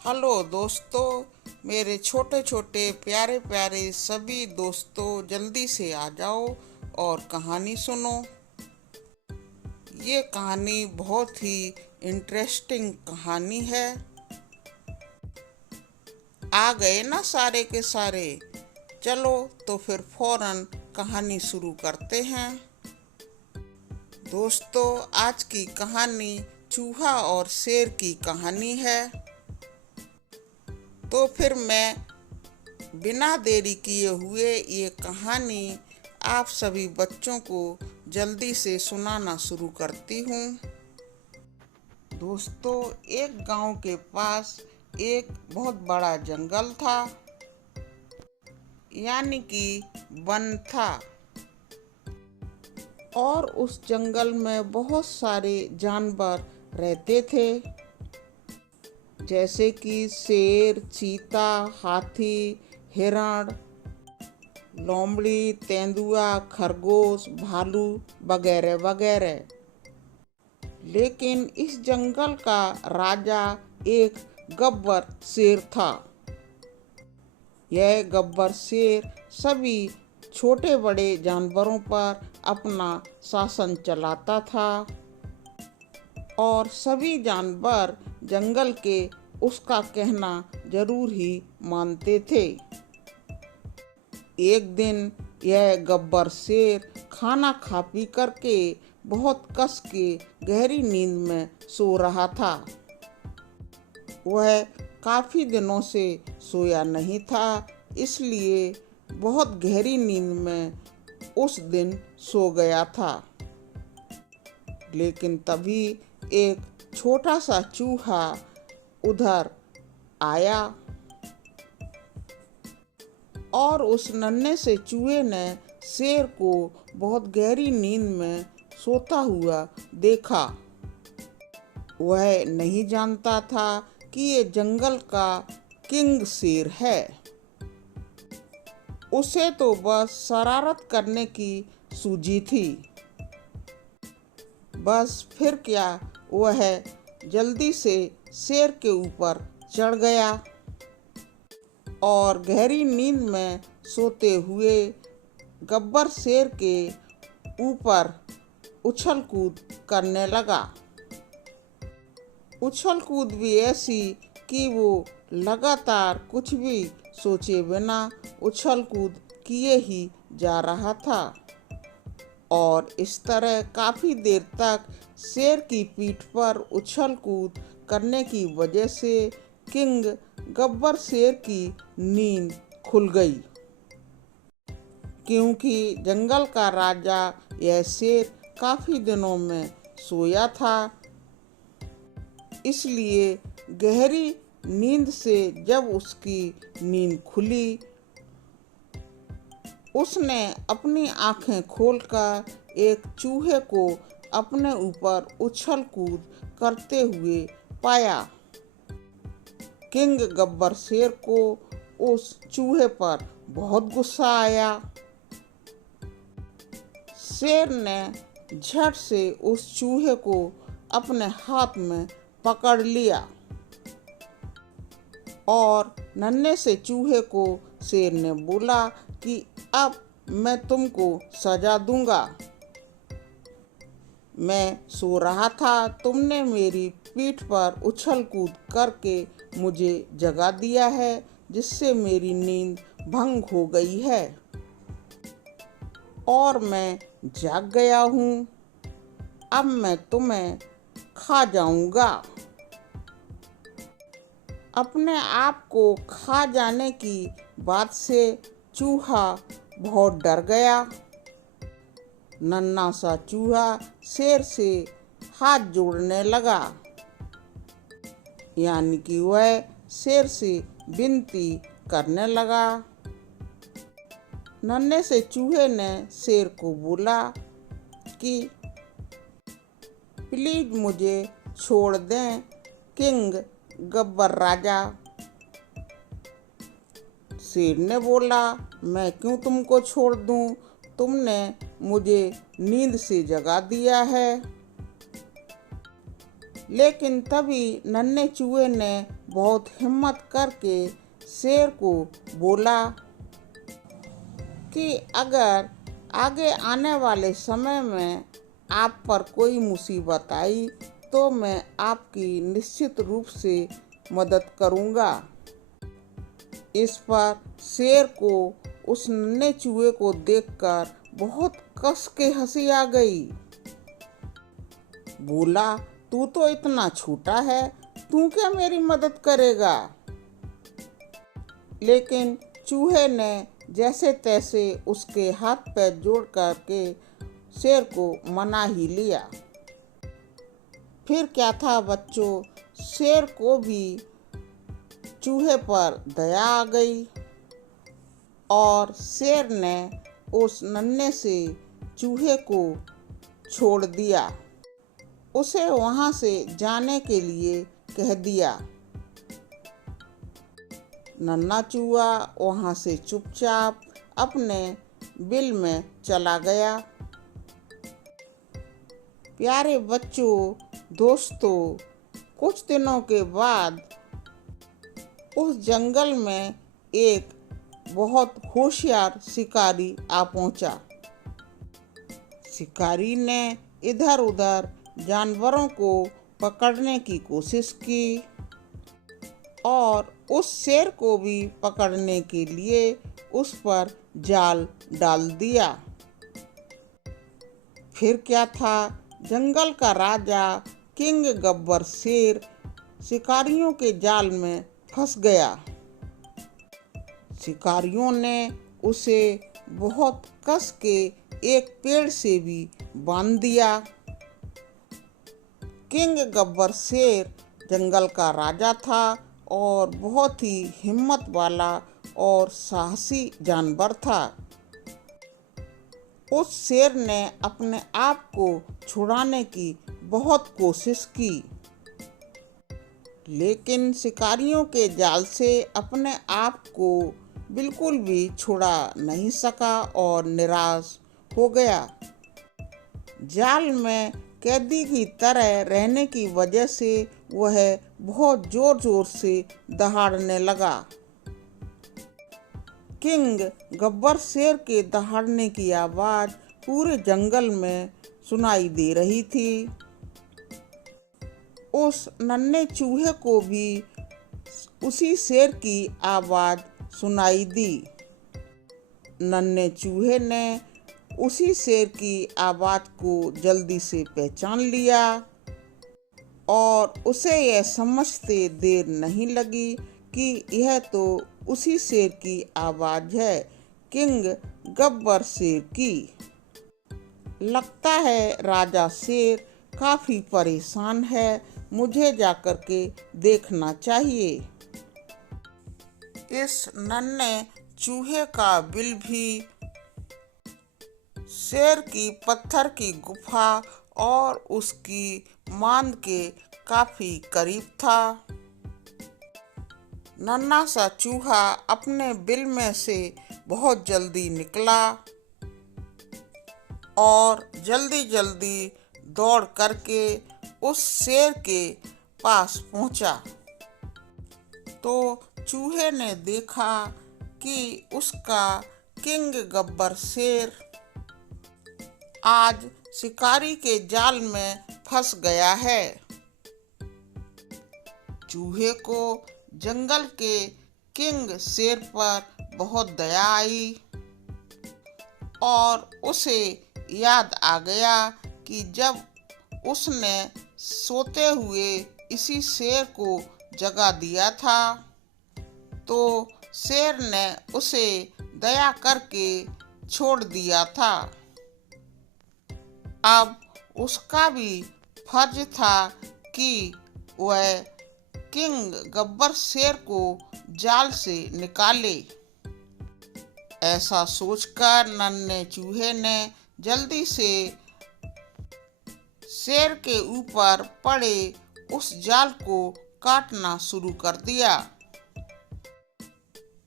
Hello दोस्तों, मेरे छोटे छोटे प्यारे प्यारे सभी दोस्तों, जल्दी से आ जाओ और कहानी सुनो। ये कहानी बहुत ही इंटरेस्टिंग कहानी है। आ गए ना सारे के सारे? चलो तो फिर फौरन कहानी शुरू करते हैं। दोस्तों, आज की कहानी चूहा और शेर की कहानी है। तो फिर मैं बिना देरी किए हुए ये कहानी आप सभी बच्चों को जल्दी से सुनाना शुरू करती हूँ। दोस्तों, एक गांव के पास एक बहुत बड़ा जंगल था, यानी कि वन था। और उस जंगल में बहुत सारे जानवर रहते थे, जैसे कि शेर, चीता, हाथी, हिरण, लोमड़ी, तेंदुआ, खरगोश, भालू वगैरह वगैरह। लेकिन इस जंगल का राजा एक गब्बर शेर था। यह गब्बर शेर सभी छोटे बड़े जानवरों पर अपना शासन चलाता था और सभी जानवर जंगल के उसका कहना जरूर ही मानते थे। एक दिन यह गब्बर शेर खाना खा पी करके बहुत कस के गहरी नींद में सो रहा था। वह काफी दिनों से सोया नहीं था, इसलिए बहुत गहरी नींद में उस दिन सो गया था। लेकिन तभी एक छोटा सा चूहा उधर आया और उस नन्हे से चूहे ने शेर को बहुत गहरी नींद में सोता हुआ देखा। वह नहीं जानता था कि ये जंगल का किंग शेर है। उसे तो बस शरारत करने की सूझी थी। बस फिर क्या, वह जल्दी से शेर के ऊपर चढ़ गया और गहरी नींद में सोते हुए गब्बर शेर के ऊपर उछल कूद करने लगा। उछल कूद भी ऐसी कि वो लगातार कुछ भी सोचे बिना उछल कूद किए ही जा रहा था। और इस तरह काफी देर तक शेर की पीठ पर उछल कूद करने की वजह से किंग गब्बर शेर की नींद खुल गई, क्योंकि जंगल का राजा यह शेर काफी दिनों में सोया था। इसलिए गहरी नींद से जब उसकी नींद खुली, उसने अपनी आंखें खोलकर एक चूहे को अपने ऊपर उछल कूद करते हुए पाया। किंग गब्बर शेर को उस चूहे पर बहुत गुस्सा आया। शेर ने झट से उस चूहे को अपने हाथ में पकड़ लिया और नन्हे से चूहे को शेर ने बोला कि अब मैं तुमको सजा दूंगा। मैं सो रहा था, तुमने मेरी पीठ पर उछल कूद करके मुझे जगा दिया है, जिससे मेरी नींद भंग हो गई है और मैं जाग गया हूँ। अब मैं तुम्हें खा जाऊंगा। अपने आप को खा जाने की बात से चूहा बहुत डर गया। नन्हा सा चूहा शेर से हाथ जोड़ने लगा, यानी कि वह शेर से विनती करने लगा। नन्हे से चूहे ने शेर को बोला कि प्लीज मुझे छोड़ दें किंग गब्बर राजा। शेर ने बोला, मैं क्यों तुमको छोड़ दूं? तुमने मुझे नींद से जगा दिया है। लेकिन तभी नन्हे चूहे ने बहुत हिम्मत करके शेर को बोला कि अगर आगे आने वाले समय में आप पर कोई मुसीबत आई तो मैं आपकी निश्चित रूप से मदद करूँगा। इस पर शेर को उस नन्हे चूहे को देखकर बहुत कस के हंसी आ गई। बोला, तू तो इतना छोटा है, तू क्या मेरी मदद करेगा? लेकिन चूहे ने जैसे तैसे उसके हाथ पैर जोड़ करके शेर को मना ही लिया। फिर क्या था बच्चों, शेर को भी चूहे पर दया आ गई और शेर ने उस नन्हे से चूहे को छोड़ दिया। उसे वहाँ से जाने के लिए कह दिया। नन्हा चूहा वहाँ से चुपचाप अपने बिल में चला गया। प्यारे बच्चों, दोस्तों, कुछ दिनों के बाद उस जंगल में एक बहुत होशियार शिकारी आ पहुंचा। शिकारी ने इधर उधर जानवरों को पकड़ने की कोशिश की और उस शेर को भी पकड़ने के लिए उस पर जाल डाल दिया। फिर क्या था, जंगल का राजा किंग गब्बर शेर शिकारियों के जाल में फंस गया। शिकारियों ने उसे बहुत कस के एक पेड़ से भी बांध दिया। किंग गब्बर शेर जंगल का राजा था और बहुत ही हिम्मत वाला और साहसी जानवर था। उस शेर ने अपने आप को छुड़ाने की बहुत कोशिश की, लेकिन शिकारियों के जाल से अपने आप को बिल्कुल भी छुड़ा नहीं सका और निराश हो गया। जाल में कैदी की तरह रहने की वजह से वह बहुत जोर जोर से दहाड़ने लगा। किंग गब्बर शेर के दहाड़ने की आवाज पूरे जंगल में सुनाई दे रही थी। उस नन्हे चूहे को भी उसी शेर की आवाज सुनाई दी। नन्हे चूहे ने उसी शेर की आवाज को जल्दी से पहचान लिया और उसे यह समझते देर नहीं लगी कि यह तो उसी शेर की आवाज है, किंग गब्बर शेर की। लगता है राजा शेर काफी परेशान है, मुझे जाकर के देखना चाहिए। इस नन्हे चूहे का बिल भी शेर की पत्थर की गुफा और उसकी मांद के काफी करीब था। नन्हा सा चूहा अपने बिल में से बहुत जल्दी निकला और जल्दी जल्दी दौड़ करके उस शेर के पास पहुंचा। तो चूहे ने देखा कि उसका किंग गब्बर शेर आज शिकारी के जाल में फंस गया है। चूहे को जंगल के किंग शेर पर बहुत दया आई और उसे याद आ गया कि जब उसने सोते हुए इसी शेर को जगा दिया था तो शेर ने उसे दया करके छोड़ दिया था। अब उसका भी फर्ज था कि वह किंग गब्बर शेर को जाल से निकाले। ऐसा सोचकर नन्हे चूहे ने जल्दी से शेर के ऊपर पड़े उस जाल को काटना शुरू कर दिया।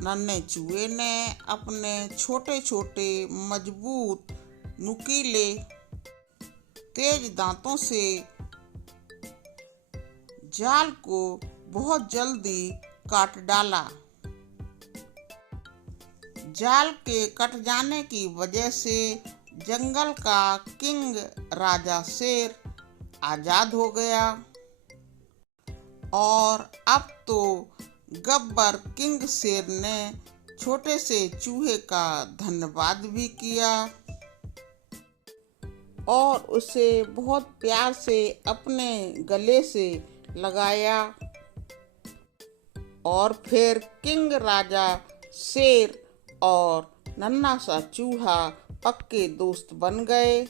नन्हे चूहे ने अपने छोटे छोटे मजबूत नुकीले तेज दांतों से जाल को बहुत जल्दी काट डाला। जाल के कट जाने की वजह से जंगल का किंग राजा शेर आजाद हो गया और अब तो गब्बर किंग शेर ने छोटे से चूहे का धन्यवाद भी किया और उसे बहुत प्यार से अपने गले से लगाया और फिर किंग राजा शेर और नन्हा सा चूहा पक्के दोस्त बन गए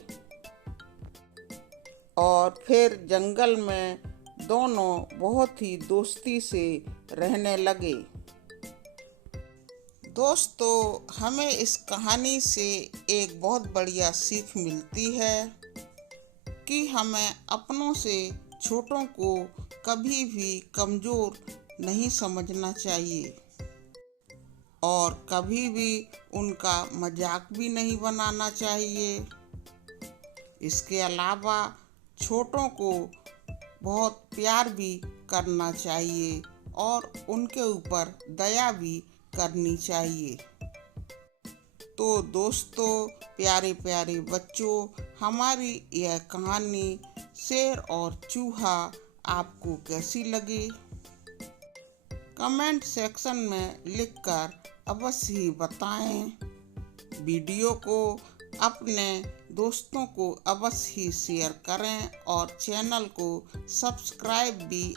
और फिर जंगल में दोनों बहुत ही दोस्ती से रहने लगे। दोस्तों, हमें इस कहानी से एक बहुत बढ़िया सीख मिलती है कि हमें अपनों से छोटों को कभी भी कमज़ोर नहीं समझना चाहिए और कभी भी उनका मजाक भी नहीं बनाना चाहिए। इसके अलावा छोटों को बहुत प्यार भी करना चाहिए और उनके ऊपर दया भी करनी चाहिए। तो दोस्तों, प्यारे प्यारे बच्चों, हमारी यह कहानी शेर और चूहा आपको कैसी लगी? कमेंट सेक्शन में लिखकर अवश्य ही बताएं। वीडियो को अपने दोस्तों को अवश्य ही शेयर करें और चैनल को सब्सक्राइब भी